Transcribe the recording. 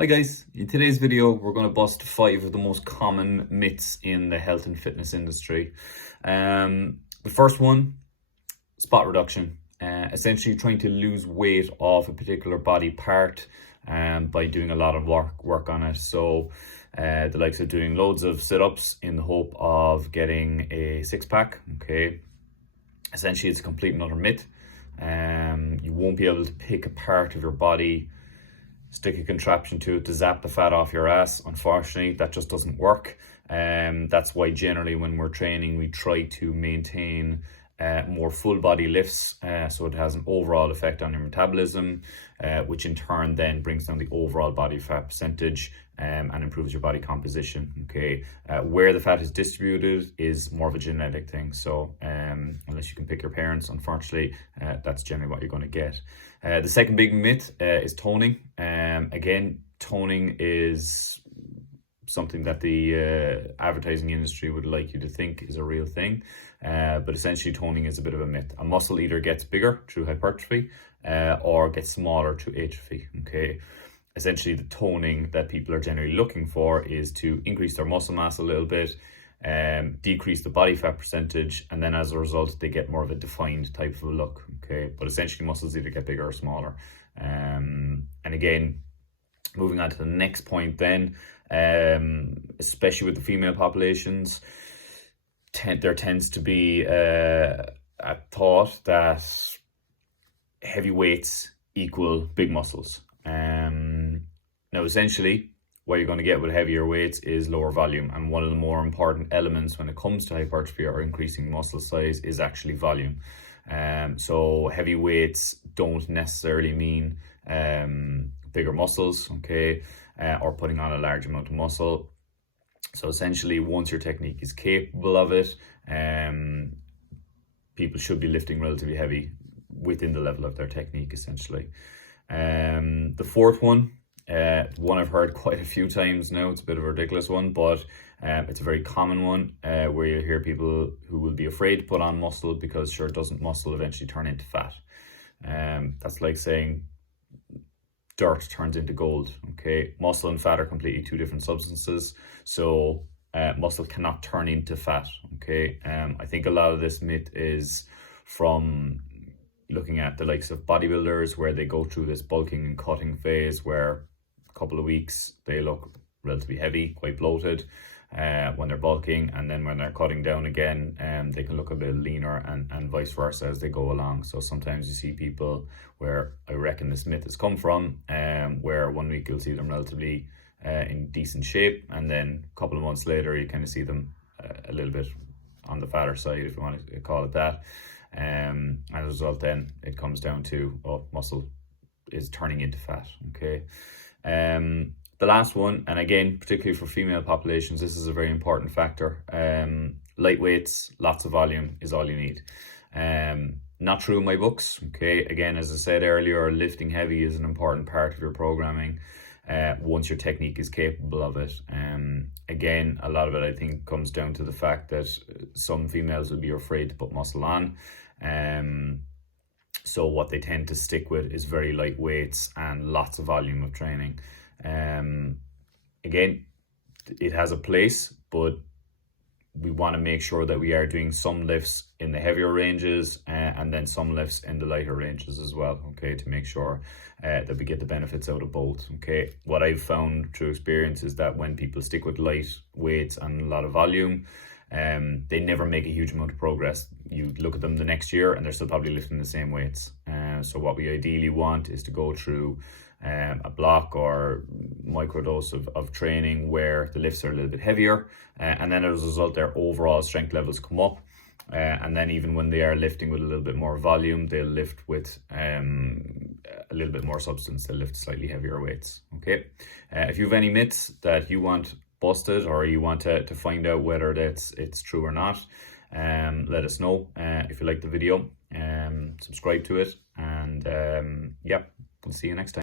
Hi guys, in today's video we're going to bust 5 of the most common myths in the health and fitness industry. The first one, spot reduction. Essentially trying to lose weight off a particular body part by doing a lot of work on it. So the likes of doing loads of sit-ups in the hope of getting a six-pack, okay? Essentially it's a complete and utter myth. You won't be able to pick a part of your body, stick a contraption to it to zap the fat off your ass. Unfortunately, that just doesn't work. That's why generally when we're training, we try to maintain more full body lifts, so it has an overall effect on your metabolism, which in turn then brings down the overall body fat percentage and improves your body composition. Okay, where the fat is distributed is more of a genetic thing. So unless you can pick your parents, unfortunately, that's generally what you're going to get. The second big myth is toning. Again, toning is something that the advertising industry would like you to think is a real thing, but essentially toning is a bit of a myth. A muscle either gets bigger through hypertrophy or gets smaller through atrophy. Okay, essentially the toning that people are generally looking for is to increase their muscle mass a little bit, decrease the body fat percentage, and then as a result they get more of a defined type of a look. Okay, but essentially muscles either get bigger or smaller. And again, moving on to the next point then, especially with the female populations, there tends to be a thought that heavy weights equal big muscles. Now essentially what you're going to get with heavier weights is lower volume, and one of the more important elements when it comes to hypertrophy or increasing muscle size is actually volume. So heavy weights don't necessarily mean bigger muscles, okay, or putting on a large amount of muscle. So essentially, once your technique is capable of it, people should be lifting relatively heavy within the level of their technique, essentially. The fourth one, one I've heard quite a few times now. It's a bit of a ridiculous one, but it's a very common one, where you hear people who will be afraid to put on muscle because sure, doesn't muscle eventually turn into fat? That's like saying dirt turns into gold. Okay, muscle and fat are completely two different substances, so muscle cannot turn into fat. Okay, I think a lot of this myth is from looking at the likes of bodybuilders, where they go through this bulking and cutting phase where a couple of weeks they look relatively heavy, quite bloated when they're bulking, and then when they're cutting down again, they can look a bit leaner, and vice versa as they go along. So sometimes you see people where I reckon this myth has come from, where 1 week you'll see them relatively in decent shape, and then a couple of months later you kind of see them a little bit on the fatter side, if you want to call it that. As a result, then it comes down to, oh, muscle is turning into fat. Okay. The last one, and again, particularly for female populations, this is a very important factor. Light weights, lots of volume is all you need. Not true in my books. Okay, again, as I said earlier, lifting heavy is an important part of your programming once your technique is capable of it. Again, a lot of it I think comes down to the fact that some females will be afraid to put muscle on. So what they tend to stick with is very light weights and lots of volume of training. Again, it has a place, but we want to make sure that we are doing some lifts in the heavier ranges and then some lifts in the lighter ranges as well, okay, to make sure that we get the benefits out of both. Okay, what I've found through experience is that when people stick with light weights and a lot of volume, they never make a huge amount of progress. You look at them the next year and they're still probably lifting the same weights. So what we ideally want is to go through a block or microdose of training where the lifts are a little bit heavier, and then as a result their overall strength levels come up, and then even when they are lifting with a little bit more volume, they'll lift with a little bit more substance. They'll lift slightly heavier weights. Okay, if you have any myths that you want busted, or you want to find out whether it's true or not, let us know. If you like the video, subscribe to it, and yeah, we'll see you next time.